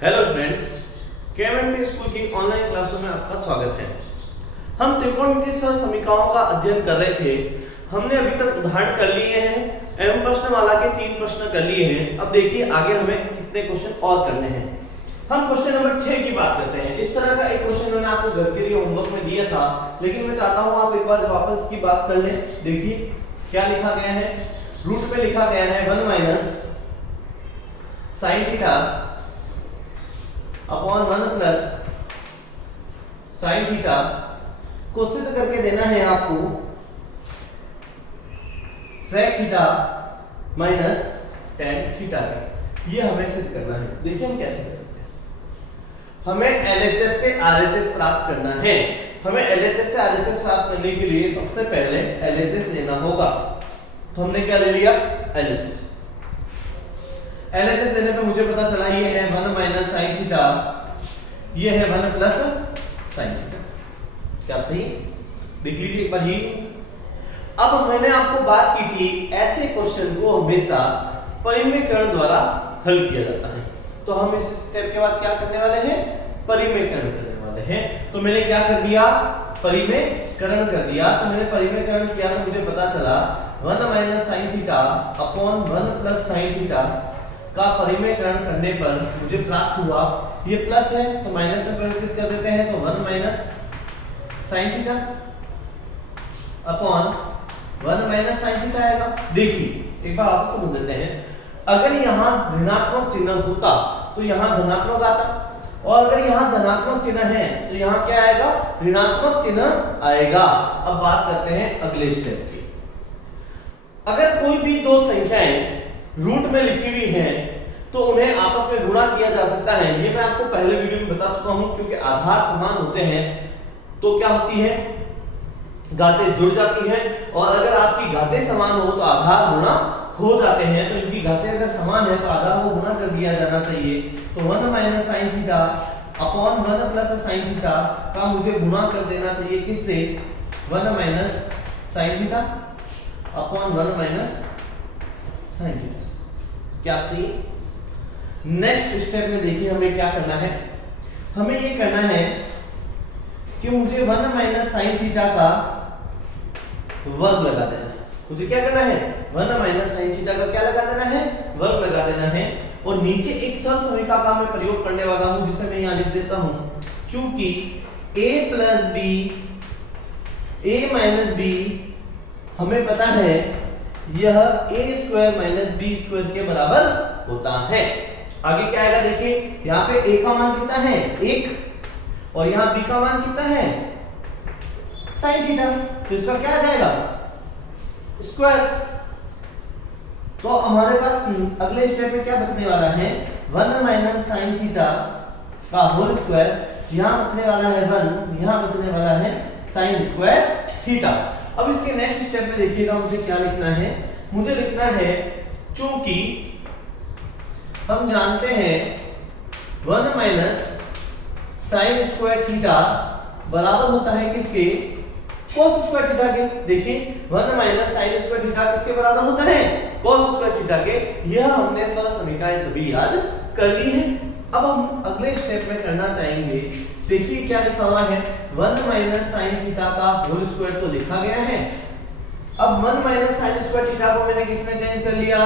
Hello students, केएमएमटी school की online क्लासों में आपका स्वागत है। हम त्रिकोणमितीय सरल समीकरणों का अध्ययन कर रहे थे। हमने अभी तक उदाहरण कर लिए हैं एवं प्रश्नमाला के 3 प्रश्न कर लिए हैं। अब देखिए आगे हमें कितने क्वेश्चन और करने हैं। हम क्वेश्चन नंबर 6 की बात करते हैं। इस तरह का एक क्वेश्चन मैंने आपको घर के लिए होमवर्क में दिया था, लेकिन मैं चाहता हूं आप एक बार वापस की बात कर लें। देखिए क्या लिखा गया है, रूट में लिखा गया है 1 minus sine theta upon 1 plus sine theta को सिद्ध करके देना है आपको sec theta minus tan theta का। ये हमें सिद्ध करना है। देखिए हम कैसे कर सकते हैं। हमें एलएचएस से आरएचएस प्राप्त करना है। हमें एलएचएस से आरएचएस प्राप्त करने के लिए सबसे पहले एलएचएस लेना होगा। तो हमने क्या ले लिया, एलएचएस। एलएचएस लेने पे मुझे पता चला ये है 1 माइनस साइन थीटा, ये है 1 प्लस साइन थीटा। क्या आप सही देख लीजिए एक बार ये। अब मैंने आपको बात की थी ऐसे क्वेश्चन को हमेशा परिमेयकरण द्वारा हल किया जाता है। तो हम इस स्टेप के बाद क्या करने वाले हैं, परिमेयकरण करने वाले हैं। तो मैंने क्या कर दिया, परिमेयकरण कर दिया। तो मैंने परिमेयकरण किया तो मुझे पता चला 1 minus sine theta upon 1 plus sine theta का परिमेयकरण करने पर मुझे प्राप्त हुआ, ये प्लस है तो माइनस से परिवर्तित कर देते हैं, तो 1 minus sine theta upon 1 minus sine theta आएगा। देखिए एक बार वापस समझ लेते हैं। अगर यहाँ ऋणात्मक चिन्ह होता तो यहाँ धनात्मक आता, और अगर यहाँ धनात्मक चिन्ह है तो यहाँ क्या आएगा, ऋणात्मक चिन्ह आएगा। अब बात करते हैं अगले स्टेप की। अगर कोई भी दो संख्याएं रूट में लिखी हुई हैं तो उन्हें आपस में गुणा किया जा सकता है। ये मैं आपको पहले वीडियो में बता चुका हूं। क्योंकि आधार समान होते हैं तो क्या होती है, घातें जुड़ जाती हैं, और अगर आपकी घातें समान हो तो आधार गुणा हो जाते हैं। तो इनकी घातें अगर समान है तो आधार को गुणा कर दिया जाना चाहिए। तो 1 minus sine theta upon 1 plus sine theta का मुझे गुणा कर देना चाहिए किससे, 1 minus sine theta upon 1 minus sine theta. क्या आप सही। नेक्स्ट स्टेप में देखिए हमें क्या करना है। हमें ये करना है कि मुझे 1 माइनस साइन थीटा का वर्ग लगा देना है। मुझे क्या करना है, 1 माइनस साइन थीटा का क्या लगा देना है, वर्ग लगा देना है। और नीचे एक सरल समीकरण का मैं प्रयोग करने वाला हूं, जिसे मैं यहां लिख देता हूं। चूंकि a plus b a minus b हमें पता है यह a square minus b square के बराबर होता है। आगे क्या आएगा, देखिए यहाँ पे a का मान कितना है, 1, और यहाँ b का मान कितना है, साइन थीटा। तो इसका क्या आ जाएगा, स्क्वायर। तो हमारे पास अगले स्टेप में क्या बचने वाला है, 1 माइनस साइन थीटा का होल स्क्वायर। यहाँ बचने वाला है 1, यहाँ बचने वाला है साइन स्क्वायर थीटा। अब इसके नेक्स्ट स्टेप में देखिएगा मुझे क्या लिखना है। मुझे लिखना है चूंकि हम जानते हैं 1 माइनस साइन स्क्वायर थीटा बराबर होता है किसके, cos स्क्वायर थीटा के। देखिए 1 माइनस साइन स्क्वायर थीटा किसके बराबर होता है, cos स्क्वायर थीटा के। यह हमने सरल समीकरण सभी याद कर ली है। अब हम अगले स्टेप में करना चाहेंगे। देखिए क्या लिखा हुआ है, 1 माइनस साइन थीटा का होल स्क्वायर तो लिखा गया है। अब 1 माइनस साइन स्क्वायर थीटा को मैंने किस में चेंज कर लिया,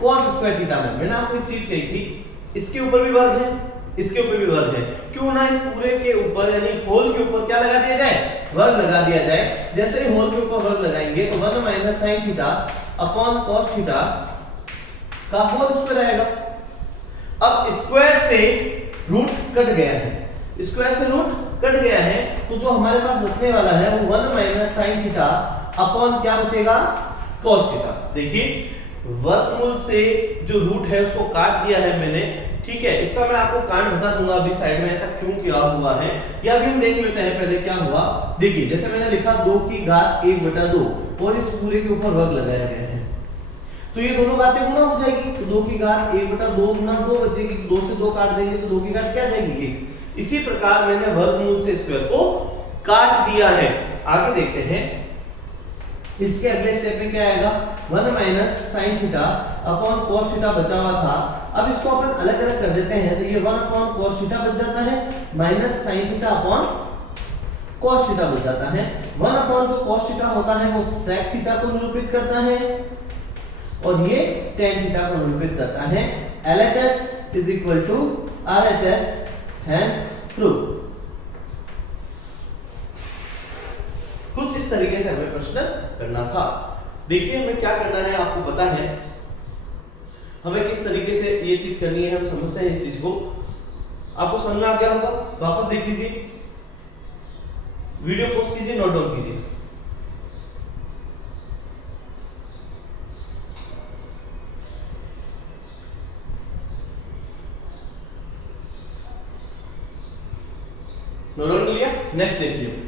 cos स्क्वायर थीटा में। मैंने आपको एक चीज कही थी, इसके ऊपर भी वर्ग है, इसके ऊपर भी वर्ग है। क्यों ना इस पूरे के ऊपर यानी होल के ऊपर क्या लगा दिया जाए, वर्ग लगा दिया जाए। जैसे ही होल के ऊपर वर्ग लगाएंगे तो 1 minus sine theta upon cos theta का होल स्क्वायर आएगा। अब स्क्वायर से रूट कट गया है, स्क्वायर से रूट कट गया है, तो जो हमारे पास बचने वाला है वो 1 माइनस साइन थीटा अपॉन क्या बचेगा, cos थीटा। देखिए वर्गमूल से जो रूट है उसको काट दिया है मैंने, ठीक है। इसका मैं आपको कारण बता दूंगा अभी साइड में, ऐसा क्यों किया हुआ है या अभी हम देख लेते हैं पहले क्या हुआ। देखिए जैसे मैंने लिखा 2 की घात 1/2 और इस पूरे के ऊपर वर्ग लगाया गया है, तो ये दोनों घातें गुना हो जाएगी। तो 2 की घात 1/2 गुना 2 बचेगी, 2 से 2 काट देंगे तो 2 की घात क्या आ जाएगी, 1। इसी प्रकार मैंने वर्गमूल से स्क्वायर को काट दिया है। आगे देखते हैं इसके अगले स्टेप में क्या आएगा, 1 minus sine theta upon cos theta बचा हुआ था। अब इसको अपन अलग अलग कर देते हैं, तो ये 1 अपॉन cos थीटा बच जाता है, minus sin theta upon cos theta बच जाता है। 1 अपॉन जो cos थीटा होता है वो sec थीटा को निरूपित करता है और ये tan थीटा को निरूपित करता है। LHS is equal to RHS, hence proof। कुछ इस तरीके से हमें प्रश्न करना था। देखिए हमें क्या करना है, आपको पता है हमें किस तरीके से ये चीज करनी है, हम समझते हैं इस चीज को। आपको समझ में आ गया होगा, वापस देख लीजिए, वीडियो पॉज कीजिए, नोट डाउन कीजिए। नोट डाउन कर लिया? नेक्स्ट देखिए,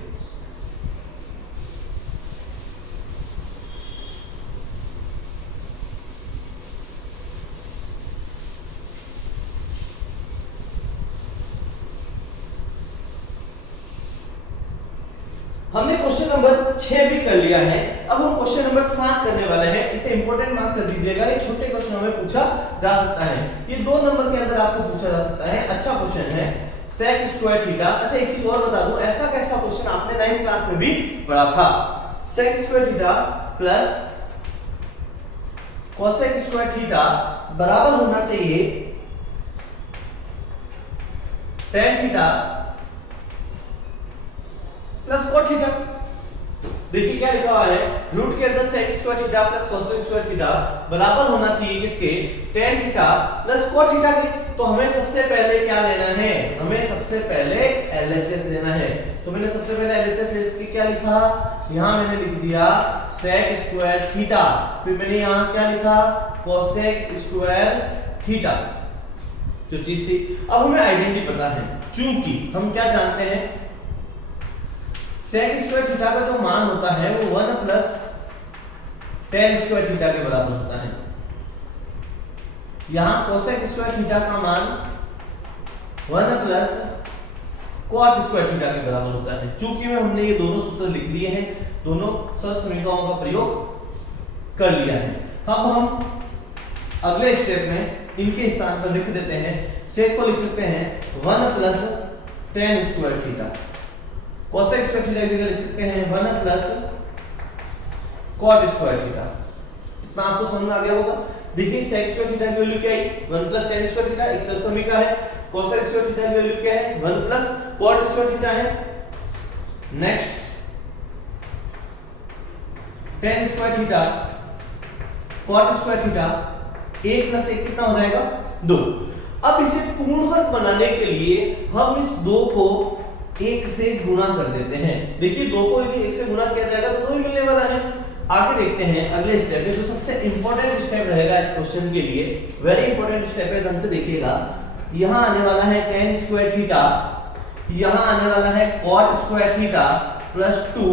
हमने क्वेश्चन नंबर 6 भी कर लिया है। अब हम क्वेश्चन नंबर 7 करने वाले हैं। इसे इंपॉर्टेंट मार्क कर दीजिएगा, ये छोटे क्वेश्चनों में पूछा जा सकता है, ये 2 नंबर के अंदर आपको पूछा जा सकता है। अच्छा क्वेश्चन है, sec स्क्वायर थीटा। अच्छा एक चीज और बता दूं, ऐसा कैसा क्वेश्चन आपने 9th क्लास में भी पढ़ा था। sec square theta plus cosec square theta बराबर होना चाहिए tan theta plus cot theta. देखिए क्या लिखा हुआ है, रूट के अंदर sec square theta plus cosec square theta बराबर होना चाहिए किसके, tan theta plus cot theta के। तो हमें सबसे पहले क्या लेना है, हमें सबसे पहले LHS लेना है। तो मैंने सबसे पहले LHS लेके क्या लिखा, यहां मैंने लिख दिया sec स्क्वायर थीटा, फिर मैंने यहां क्या लिखा, cosec स्क्वायर थीटा, जो चीज थी। अब हमें आइडेंटिटी पता है, चूंकि हम क्या जानते हैं, sec स्क्वायर थीटा का जो मान होता है वो 1 प्लस tan स्क्वायर थीटा के बराबर होता है। यहां cosec स्क्वायर थीटा का मान 1 प्लस cot स्क्वायर थीटा के बराबर होता है। चूंकि हमने ये दोनों सूत्र लिख दिए हैं, दोनों सहसमीकरणों का प्रयोग कर लिया है। अब हम अगले स्टेप में इनके स्थान पर लिख देते हैं। sec को लिख सकते हैं 1 plus tan square theta, cosec square theta की जगह लिख सकते हैं 1 प्लस cot स्क्वायर थीटा। इतना आपको समझ में आ गया होगा। देखिए sec स्क्वायर थीटा की वैल्यू क्या है, 1 प्लस tan स्क्वायर थीटा, एक सहसमीकरण है। cosec स्क्वायर थीटा की वैल्यू क्या है, 1 प्लस cot स्क्वायर थीटा है। Next tan square theta cot square theta, 1 plus 1 कितना हो जाएगा, 2। अब इसे पूर्ण वर्ग बनाने के लिए हम इस 2 को 1 से गुणा कर देते हैं। देखिए 2 को यदि 1 से गुणा किया जाएगा तो 2 ही मिलने वाला है। आगे देखते हैं अगले स्टेप में, जो सबसे इंपॉर्टेंट स्टेप रहेगा इस क्वेश्चन के लिए, वेरी इंपॉर्टेंट स्टेप है, ध्यान से देखिएगा। यहां आने वाला है tan स्क्वायर थीटा, यहां आने वाला है cot स्क्वायर थीटा प्लस 2,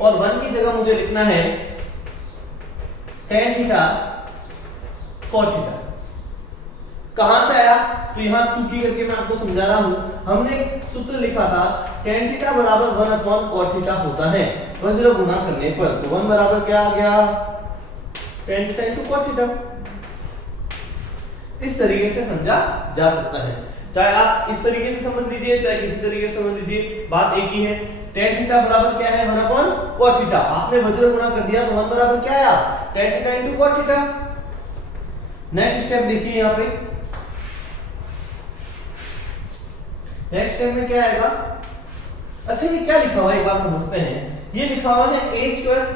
और 1 की जगह मुझे लिखना है tan थीटा cot थीटा। कहां से आया, तो यहां चूंकि करके मैं आपको समझा रहा हूं। हमने एक सूत्र लिखा था tan थीटा बराबर 1 अपॉन cot थीटा होता है वज्र गुणा करने पर। तो 1 बराबर क्या आ गया, tan theta into cot theta. इस तरीके से समझा जा सकता है, चाहे आप इस तरीके से समझ लीजिए चाहे किसी तरीके से समझ लीजिए, बात एक ही है। tan थीटा बराबर क्या है, 1 अपॉन cot थीटा। आपने वज्र गुणा कर दिया तो 1 बराबर क्या आया, tan theta into cot theta. Next step देखिए, यहां पे नेक्स्ट स्टेप में क्या आएगा। अच्छा ये क्या लिखा हुआ है एक बार समझते हैं। ये लिखा हुआ है a स्क्वायर,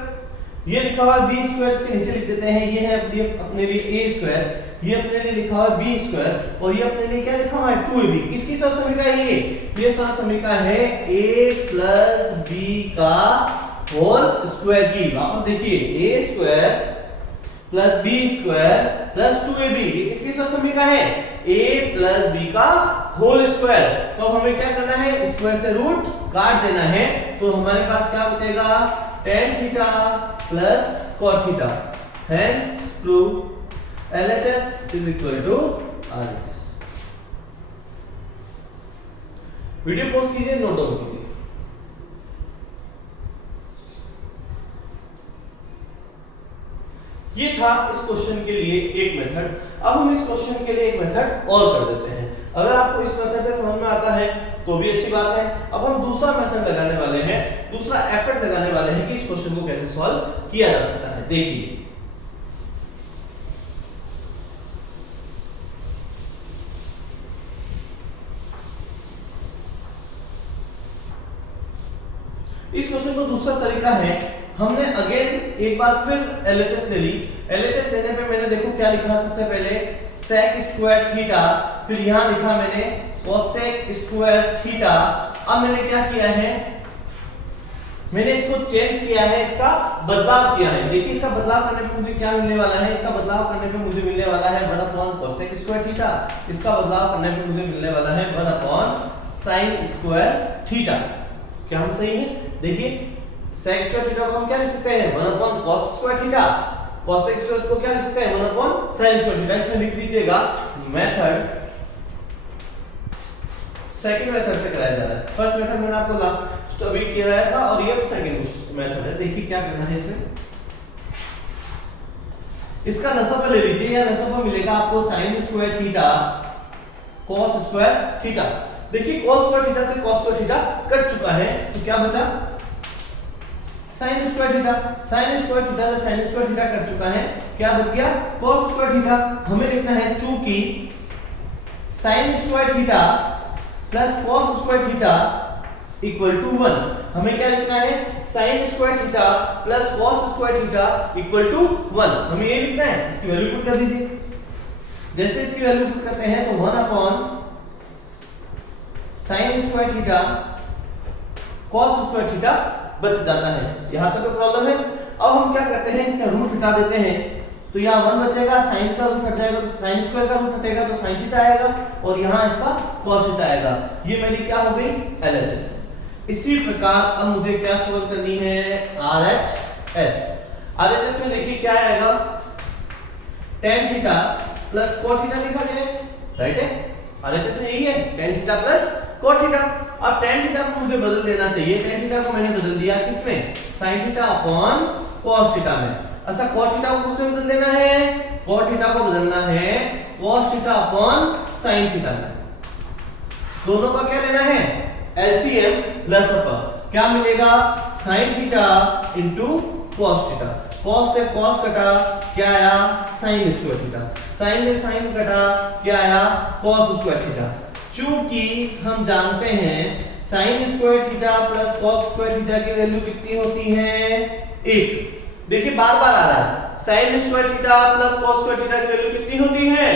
ये लिखा हुआ है b स्क्वायर, इसके नीचे लिख देते हैं। ये है अपने लिए a स्क्वायर, ये अपने लिए लिखा हुआ है b स्क्वायर, और ये अपने लिए क्या लिखा हुआ है 2ab। किसकी सहसमीकरण है ये सहसमीकरण है a प्लस b का होल स्क्वायर की। वापस देखिए a square plus b square plus 2ab, ये किसकी सहसमीकरण है, a प्लस b का होल स्क्वायर। तो हमें क्या करना है, स्क्वायर से रूट काट देना है। तो हमारे पास क्या बचेगा, tan theta plus cot theta, hence prove LHS is equal to RHS। Video pause कीजिए, नोट डाउन कीजिए। ये था इस क्वेश्चन के लिए एक मेथड। अब हम इस क्वेश्चन के लिए एक मेथड और कर देते हैं। अगर आपको इस मेथड से समझ में आता है तो भी अच्छी बात है। अब हम दूसरा मेथड लगाने वाले हैं, दूसरा एफर्ट लगाने वाले हैं कि इस क्वेश्चन को कैसे सॉल्व किया जा सकता है। देखिए इस क्वेश्चन को दूसरा तरीका है, हमने अगेन एक बार फिर एलएचएस ले ली। एलएचएस लेने पे मैंने देखो क्या लिखा, सबसे पहले sec स्क्वायर थीटा, फिर यहां लिखा मैंने cosec स्क्वायर थीटा। अब मैंने क्या किया है, मैंने इसको चेंज किया है, इसका बदलाव किया है। देखिए इसका बदलाव करने पे मुझे क्या मिलने वाला है, इसका बदलाव करने पे मुझे मिलने वाला है 1 cosec स्क्वायर थीटा। इसका बदलाव करने पे मुझे मिलने वाला है 1 sin स्क्वायर थीटा। क्या हम सही है? देखिए sec स्क्वायर थीटा को हम क्या लिख सकते हैं 1 cos square theta, cosec square को क्या लिख सकते हैं 1 sin स्क्वायर थीटा। इसमें लिख दीजिएगा मेथड सेकंड मेथड से कराया जा रहा है। फर्स्ट मेथड मैंने आपको लास्ट अभी किया था और ये सेकंड मेथड है। देखिए क्या करना है इसमें, इसका नसब ले लीजिए, या नसब मिलेगा आपको sin square theta cos square theta. देखिए cos स्क्वायर थीटा से cos स्क्वायर थीटा कट चुका है, तो क्या बचा sin square theta. sin square theta से sin स्क्वायर थीटा कट चुका है, क्या बच गया cos स्क्वायर थीटा। हमें लिखना है चूंकि sin square theta plus cos square theta equal to 1, हमें क्या लिखना है sin square theta plus cos square theta equal to 1, हमें ये लिखना है। इसकी वैल्यू पुट कर दीजिए। जैसे इसकी वैल्यू पुट करते हैं तो 1 sin square theta cos square theta बच जाता है। यहां तक कोई प्रॉब्लम है? अब हम क्या करते हैं, इसका रूट हटा देते हैं, तो यहाँ 1 बचेगा, sin का रूट हट जाएगा तो sin स्क्वायर का रूट हटेगा तो sin थीटा आएगा, और यहाँ इसका cos थीटा आएगा। ये मेरी क्या हो गई LHS। इसी प्रकार अब मुझे क्या सोल्व करनी है RHS। RHS में देखिए क्या आएगा, tan theta plus cot theta लिखा गया है, राइट है। RHS में यही है tan theta plus cot theta. अब tan थीटा को मुझे बदल देना चाहिए, tan थीटा को मैंने बदल दिया किसमें, sin theta upon cos theta में। अच्छा cot थीटा को किसमें बदल देना है, cot थीटा को बदलना है cos theta upon sin theta में। दोनों का क्या लेना है LCM प्लस अपर, क्या मिलेगा sin theta into cos theta. cos से cos कटा, क्या आया sin स्क्वायर थीटा। sin से sin कटा, क्या आया cos स्क्वायर थीटा। चूंकि हम जानते हैं sin square theta plus cos square theta की वैल्यू कितनी होती है 1। देखिए बार बार आ रहा है, sin square theta plus cos square theta की वैल्यू कितनी होती है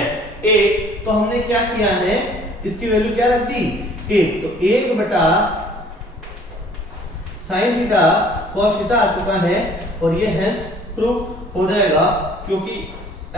1। तो हमने क्या किया है, इसकी वैल्यू क्या रख दी 1, तो 1 बटा sin थीटा cos थीटा आ चुका है, और ये हेंस प्रूफ हो जाएगा क्योंकि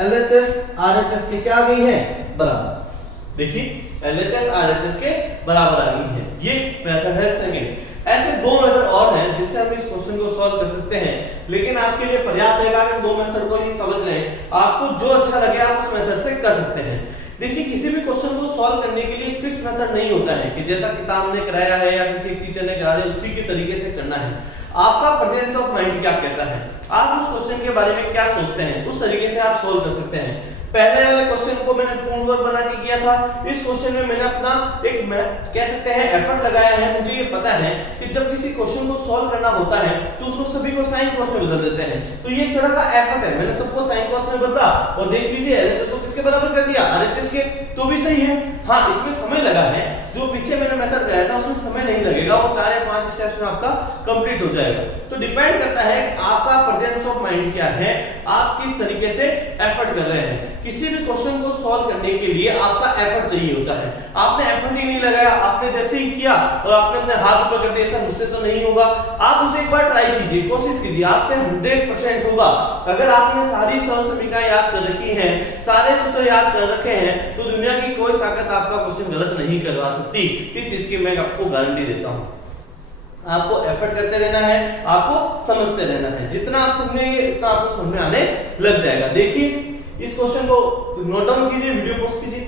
LHS RHS के क्या आ गई है बराबर। देखिए LHS RHS के बराबर आ गई है। ये मेथड है सेकंड। ऐसे दो मेथड और हैं जिससे हम इस क्वेश्चन को सॉल्व कर सकते हैं, लेकिन आपके लिए पर्याप्त रहेगा कि दो मेथड को ही समझ लें। आपको जो अच्छा लगे आप उस मेथड से कर सकते हैं। देखिए किसी भी क्वेश्चन को सॉल्व करने के लिए एक फिक्स मेथड नहीं होता है कि जैसा किताब ने कराया है या किसी टीचर ने कराया है उसी के तरीके से करना है। आपका प्रेजेंस ऑफ माइंड क्या कहता है, आप उस क्वेश्चन के बारे में क्या सोचते हैं, उस तरीके से आप सॉल्व कर सकते हैं। पहले वाले क्वेश्चन को मैंने पूर्ण वर्ग बना के किया था, इस क्वेश्चन में मैंने अपना एक कह सकते हैं एफर्ट लगाया है। मुझे ये पता है कि जब किसी क्वेश्चन को सॉल्व करना होता है तो उसको सभी को साइन कॉस में बदल देते हैं, तो ये एक तरह का एफर्ट है। मैंने सबको साइन कॉस में बदला और देख लीजिए एलएचएस को किसके बराबर कर दिया, आरएचएस के, तो भी सही है। हाँ इसमें समय लगा है, जो पीछे मैंने मेथड कराया था उसमें समय नहीं लगेगा, वो 4 या 5 स्टेप्स में आपका कंप्लीट हो जाएगा। तो डिपेंड करता है कि आपका प्रेजेंस ऑफ माइंड क्या है, आप किस तरीके से एफर्ट कर रहे हैं। किसी भी क्वेश्चन को सॉल्व करने के लिए आपका एफर्ट चाहिए होता है। आपने एफर्ट ही नहीं लगाया, आपने जैसे ही किया और आपने अपने हाथ ऊपर कर दिया, ऐसा मुझसे तो नहीं होगा। आप उसे एक बार ट्राई कीजिए, कोशिश कीजिए, आपसे 100% होगा। अगर आपने सारी सहसमीकरण याद कर रखी हैं, सारे सूत्र याद कर रखे हैं, तो दुनिया की कोई ताकत आपका क्वेश्चन गलत नहीं करवा सकती। इस चीज की मैं आपको गारंटी देता हूं। आपको एफर्ट करते रहना है, आपको समझते रहना है। जितना आप समझेंगे उतना आपको समझ में आने लग जाएगा। देखिए इस क्वेश्चन को नोट डाउन कीजिए, वीडियो पॉज कीजिए।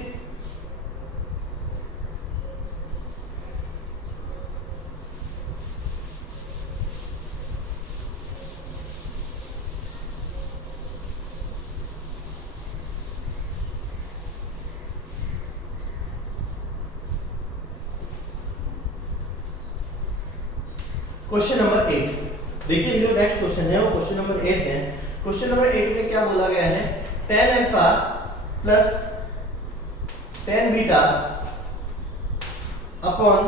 Question number 8। देखिए जो नेक्स्ट क्वेश्चन है वो क्वेश्चन नंबर 8 है। क्वेश्चन नंबर 8 में क्या बोला गया है, tan alpha plus tan beta upon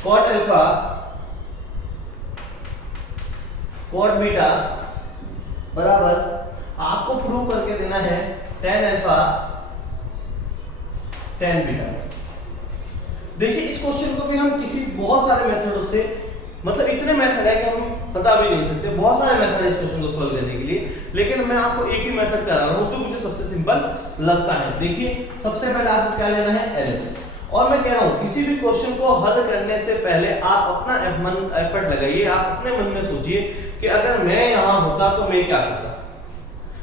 cot alpha cot beta बराबर आपको प्रूव करके देना है tan अल्फा tan बीटा। देखिए इस क्वेश्चन को भी हम किसी बहुत सारे मेथडों से, मतलब इतने मेथड है कि हम बता भी नहीं सकते, बहुत सारे मेथड है इस क्वेश्चन को सॉल्व करने के लिए, लेकिन मैं आपको एक ही मेथड करा रहा हूं जो मुझे सबसे सिंपल लगता है। देखिए सबसे पहले आपको क्या लेना है, एलएचएस। और मैं कह रहा हूं किसी भी क्वेश्चन को हल करने से पहले आप अपना एफर्ट लगाइए, आप अपने मन में सोचिए कि अगर मैं यहां होता तो मैं क्या करता।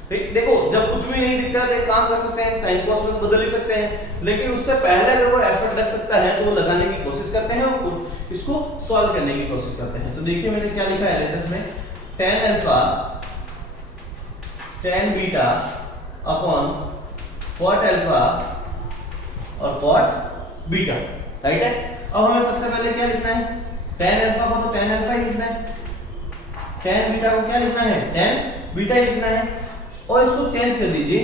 देखो जब कुछ भी नहीं दिखता तो एक काम कर सकते हैं, साइन कॉस में तो बदल ही सकते हैं, लेकिन उससे पहले अगर वो एफर्ट लग सकता है तो वो लगाने की कोशिश करते हैं और इसको सॉल्व करने की कोशिश करते हैं। तो देखिए मैंने क्या लिखा है एलएचएस में, tan alpha tan beta upon cot alpha और cot बीटा, राइट है। अब हमें सबसे पहले क्या लिखना है, tan अल्फा को तो tan अल्फा ही लिखना है, tan बीटा को क्या लिखना है, tan बीटा ही लिखना है। और इसको चेंज कर लीजिए,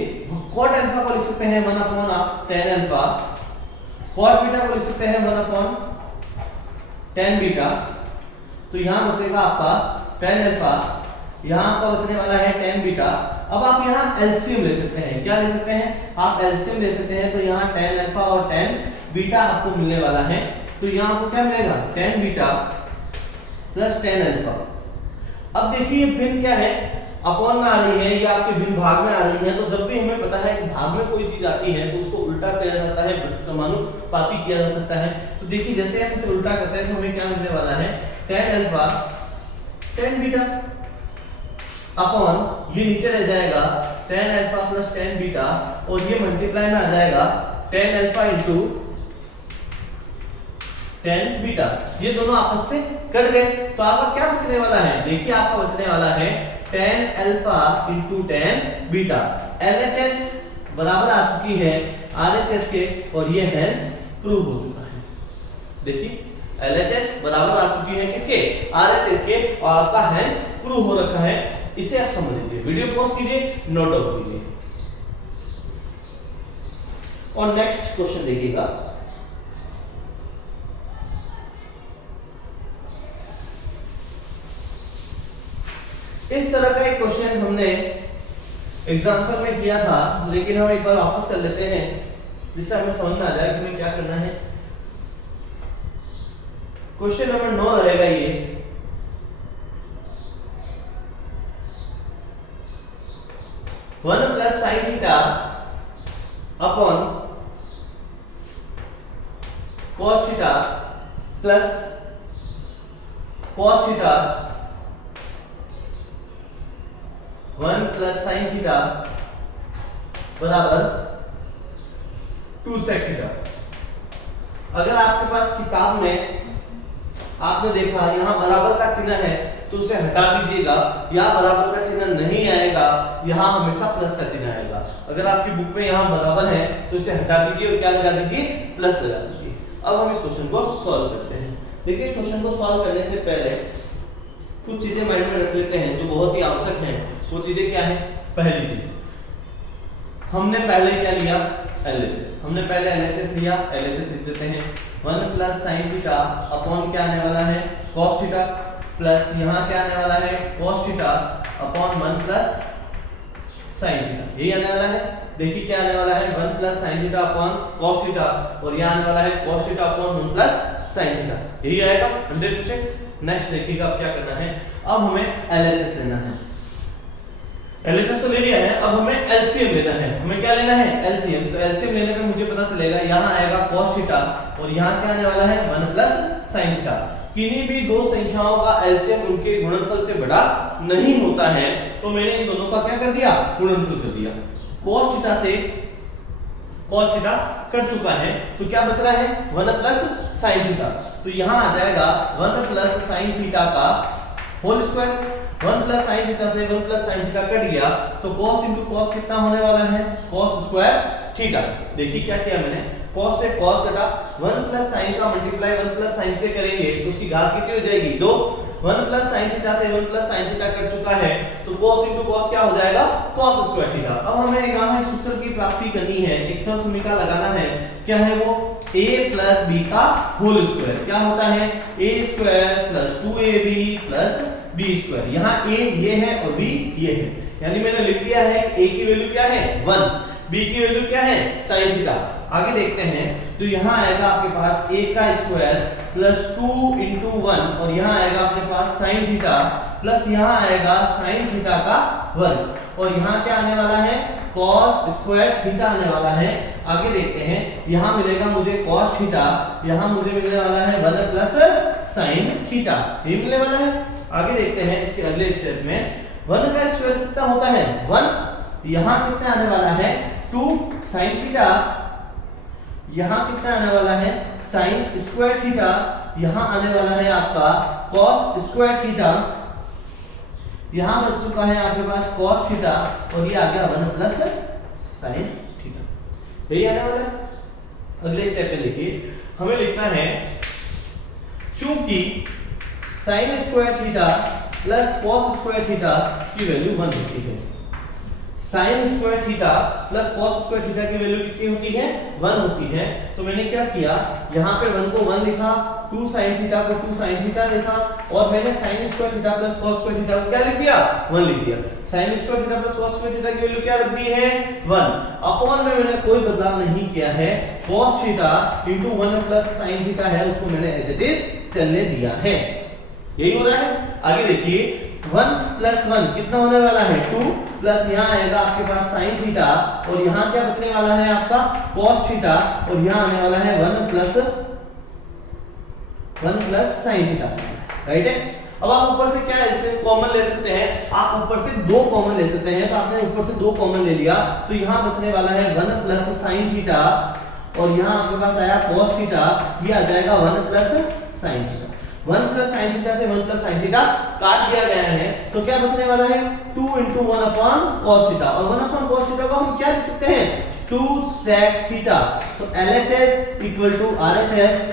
cot अल्फा को लिख सकते हैं 1 upon tan alpha, cot beta को लिख सकते हैं 1 अपॉन tan बीटा। तो यहां बचेगा आपका tan अल्फा, यहां आपका बचने वाला है tan बीटा। अब आप यहां एलसीएम ले सकते हैं, क्या ले सकते हैं, आप एलसीएम ले सकते हैं। तो यहां tan अल्फा और tan बीटा आपको मिलने वाला है। तो यहां आपको क्या मिलेगा, tan beta plus tan alpha. अब देखिए भिन्न क्या है, अपॉन में आ रही है, ये आपके भिन्न भाग में आ रही है। तो जब भी हमें पता है कि भाग में कोई चीज आती है तो उसको उल्टा किया जाता है, समानुपाती किया जा सकता है। तो देखिए जैसे हम इसे उल्टा करते हैं तो हमें क्या मिलने वाला है, tan alpha tan beta upon ये नीचे रह जाएगा tan alpha plus tan beta, और ये मल्टीप्लाई में आ जाएगा tan alpha into tan beta. ये दोनों आपस से कट गए तो आपका क्या बचने वाला है, देखिए आपका बचने वाला है tan alpha into tan beta. LHS बराबर आ चुकी है RHS के, और ये हेंस प्रूव हो चुका है। देखिए LHS बराबर आ चुकी है किसके, RHS के, और आपका हेंस प्रूव हो रखा है। इसे आप समझ लीजिए, वीडियो पॉज कीजिए, नोट डाउन कीजिए और नेक्स्ट क्वेश्चन देखिएगा। इस तरह का एक क्वेश्चन हमने एग्जाम्पल में किया था, लेकिन हम एक बार वापस कर लेते हैं जिससे हमें समझ में आ जाए कि हमें क्या करना है। क्वेश्चन नंबर 9 रहेगा ये, one plus sine theta upon cos theta plus cos theta 1 plus sine theta बराबर 2 सेक थीटा। अगर आपके पास किताब में आपने देखा यहां बराबर का चिन्ह है तो उसे हटा दीजिएगा, या बराबर का चिन्ह नहीं आएगा, यहां हमेशा प्लस का चिन्ह आएगा। अगर आपकी बुक में यहां बराबर है तो इसे हटा दीजिए और क्या लगा दीजिए, प्लस लगा दीजिए। अब हम इस क्वेश्चन को सॉल्व करते हैं। देखिए इस क्वेश्चन को सॉल्व करने से पहले कुछ चीजें माइंड में रख लेते हैं जो बहुत ही आवश्यक हैं। वो चीजें क्या है, पहली चीज हमने पहले क्या लिया, LHS। हमने पहले LHS लिया, LHS लिख देते हैं 1 प्लस साइन थीटा अपॉन क्या आने वाला है, cos थीटा, प्लस यहाँ क्या आने वाला है, cos theta upon 1 plus sine theta, यही आने वाला है। देखिए क्या आने वाला है, 1 plus sine theta upon cos theta, और यहाँ आने वाला है cos theta upon 1 plus sine theta, यही आएगा 100%। नेक्स्ट देखिएगा अब क्या करना है, अब हमें LHS लेना है। LHS तो ले लिया है, अब हमें LCM लेना है। हमें क्या लेना है, LCM। तो LCM लेने पे मुझे पता चलेगा यहाँ आएगा cos थीटा और यहाँ क्या आने वाला है 1 प्लस sin थीटा। किन्हीं भी दो संख्याओं का LCM उनके गुणनफल से बड़ा नहीं होता है, तो मैंने इन दोनों का क्या कर दिया, गुणनफल कर दिया। cos थीटा से cos थीटा कट चुका है तो क्या बच रहा है 1 प्लस sin थीटा। तो यहाँ आ जाएगा 1 प्लस sin थीटा का whole square. 1 plus sin theta से 1 प्लस sin थीटा कट गया तो cos इंटू cos कितना होने वाला है, cos स्क्वायर थीटा। देखिए क्या किया मैंने, cos से cos घटा 1 प्लस sin का मल्टीप्लाई 1 प्लस sin से करेंगे तो उसकी घात कितनी हो जाएगी 2। 1 प्लस sin थीटा से 1 प्लस sin थीटा कट चुका है तो cos into cos क्या हो जाएगा cos स्क्वायर थीटा। अब हमें यहाँ एक सूत्र की प्राप्ति करनी है, एक सरल समीकरण लगाना है। क्या है वो a प्लस b का होल स्क्वायर। क्या होता है a square plus 2ab plus b square. यहाँ a ये है और b ये है, यानी मैंने लिख दिया है कि a की वैल्यू क्या है 1, b की वैल्यू क्या है sin थीटा। आगे देखते हैं तो यहाँ आएगा आपके पास a का स्क्वायर प्लस 2 into 1 और यहाँ आएगा अपने पास sin थीटा प्लस यहाँ आएगा sin थीटा का वर्ग और यहाँ क्या आने वाला है cos स्क्वायर थीटा आने वाला है। आगे देखते हैं यहाँ मिलेगा मुझे cos थीटा, यहाँ मुझे मिलने वाला है 1 प्लस sin थीटा, ये मिलने वाला है। आगे देखते हैं इसके अगले स्टेप में 1 का स्क्वायर कितना होता है 1, यहाँ कितना आने वाला है 2 sin थीटा, यहाँ कितना आने वाला है sin स्क्वायर थीटा, यहाँ आने वाला है आपका cos स्क्वायर थीटा, यहाँ बच चुका है आपके पास cos थीटा और ये आ गया 1 प्लस sin थीटा, यही आने वाला है। अगले स्टेप में देखिए हमें लिखना है चूंकि sin square theta plus cos square theta की वैल्यू 1 होती है, sin square theta plus cos square theta की वैल्यू कितनी होती है 1 होती है। तो मैंने क्या किया यहाँ पे 1 को 1 लिखा, 2 sin थीटा को 2 sin थीटा लिखा और मैंने sin square theta plus cos square theta को क्या लिख दिया 1 लिख दिया। sin square theta plus cos square theta की वैल्यू क्या रख दी है 1, अपॉन में मैंने कोई बदलाव नहीं किया है, cos theta into 1 plus sin theta है उसको मैंने एज इट इज चलने दिया है, यही हो रहा है। आगे देखिए 1 प्लस 1 कितना होने वाला है 2 प्लस यहाँ आएगा आपके पास sin थीटा और यहाँ क्या बचने वाला है आपका cos थीटा और यहाँ आने वाला है 1 प्लस sin थीटा, राइट है। अब आप ऊपर से क्या एलसीएम कॉमन ले सकते हैं, आप ऊपर से 2 कॉमन ले सकते हैं, तो आपने ऊपर से 2 कॉमन ले लिया तो यहाँ बचने वाला है 1 प्लस sin थीटा और यहाँ आपके पास आया cos थीटा, ये आ जाएगा 1 plus sin theta. 1 plus sin theta से 1 प्लस sin थीटा काट दिया गया है तो क्या बचने वाला है 2 into 1 upon cos थीटा और 1 upon cos थीटा को हम क्या लिख सकते हैं 2 sec थीटा। तो LHS equal to RHS,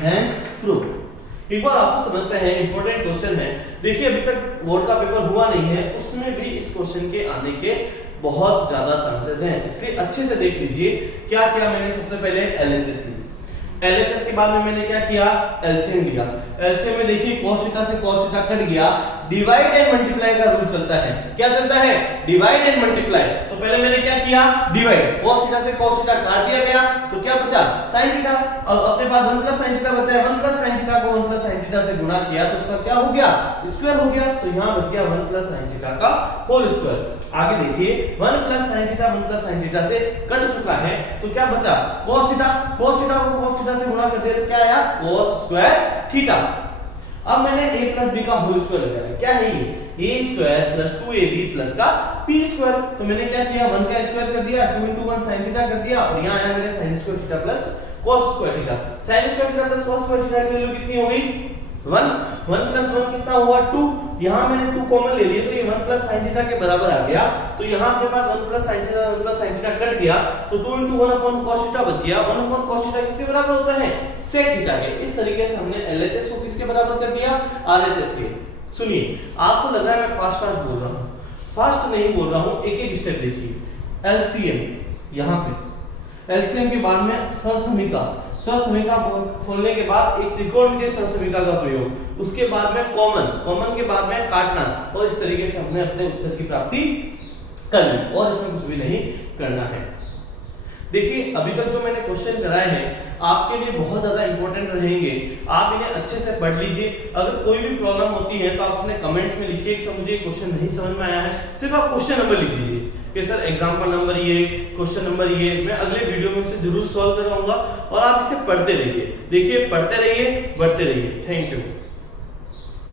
hence proof। एक बार आपको समझते हैं इंपॉर्टेंट क्वेश्चन है, देखिए अभी तक बोर्ड का पेपर हुआ नहीं है उसमें भी इस क्वेश्चन के आने के बहुत ज्यादा चांसेस हैं, इसलिए अच्छे से देख लीजिए क्या क्या मैंने सबसे पहले LHS ली, LHS के बाद में मैंने क्या किया एलसीएम लिया। एलसीएम में देखिए cos थीटा से cos थीटा कट गया, डिवाइड एंड मल्टीप्लाई का रूल चलता है। क्या चलता है डिवाइड एंड मल्टीप्लाई। तो पहले मैंने क्या किया डिवाइड, cos थीटा से cos थीटा काट दिया गया तो क्या बचा sin थीटा। अब अपने पास 1 प्लस sin थीटा बचा है, 1 प्लस sin थीटा को 1 प्लस sin थीटा से गुणा किया तो उसका क्या हो गया स्क्वायर हो गया, तो यहां बच गया 1 प्लस sin थीटा का होल स्क्वायर। आगे देखिए 1 plus sin theta 1 plus sin theta से कट चुका है तो क्या बचा cos थीटा को cos थीटा से गुणा कर दिया तो क्या आया cos स्क्वायर थीटा। अब मैंने a प्लस b का होल स्क्वायर लगाया, क्या है ये a square plus 2ab plus का p स्क्वायर। तो मैंने क्या किया 1 का स्क्वायर कर दिया, 2 into 1 sin थीटा कर दिया और यहां आया मेरे sin square theta plus cos square theta. sin square theta plus cos square theta की वैल्यू कितनी हो गई 1, 1 प्लस 1 कितना हुआ 2, यहां मैंने 2 कॉमन ले लिए तो ये 1 प्लस sin थीटा के बराबर आ गया। तो यहां अपने पास 1 plus sin theta 1 plus sin theta cut गया तो 2 into 1 upon cos थीटा बच गया। 1 upon cos थीटा किसके बराबर होता है sec थीटा के। इस तरीके से हमने LHS को किसके बराबर कर दिया RHS के। सुनिए आपको लग रहा है मैं फास्ट बोल रहा हूं, फास्ट नहीं बोल रहा हूं, एक एक स्टेप देखिए। LCM यहां पे LCM के बाद में सहसमीका खोलने के बाद एक त्रिकोणमितीय सहसमीका का प्रयोग, उसके बाद में कॉमन के बाद में काटना और इस तरीके से हमने अपने उत्तर की प्राप्ति कर ली और इसमें कुछ भी नहीं करना है। देखिए अभी तक जो मैंने क्वेश्चन कराए हैं आपके लिए बहुत ज्यादा इंपॉर्टेंट रहेंगे, आप इन्हें अच्छे से पढ़ लीजिए। अगर कोई भी प्रॉब्लम होती है तो आप अपने कमेंट्स में लिखिए कि सर मुझे क्वेश्चन नहीं समझ में आया है, सिर्फ आप क्वेश्चन नंबर लिख दीजिए कि सर एग्जांपल नंबर ये, क्वेश्चन नंबर ये, मैं अगले वीडियो में उसे जरूर सॉल्व कराऊंगा और आप इसे पढ़ते रहिए। देखिए पढ़ते रहिए, बढ़ते रहिए। Thank you.